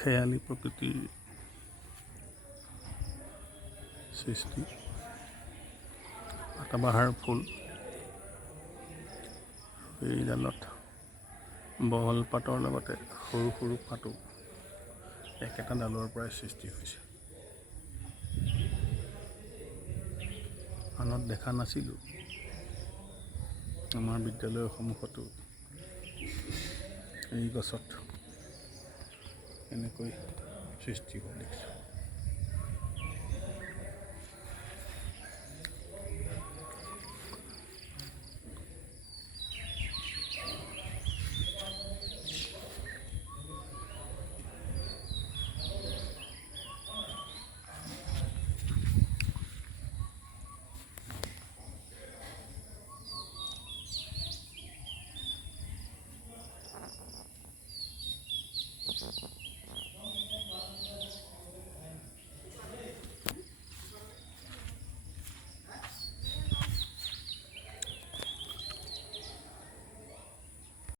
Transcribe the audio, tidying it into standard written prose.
খেয়ালি প্ৰকৃতিৰ সৃষ্টি। পাতাবাহাৰ ফুল, এইডালত বহল পাতৰ লগতে সৰু সৰু পাতো একেটা ডালৰ পৰাই সৃষ্টি হৈছে। আনত দেখা নাছিলোঁ, আমাৰ বিদ্যালয়ৰ সন্মুখতো এই গছত এনেকৈ সৃষ্টি হোৱা দেখিছোঁ।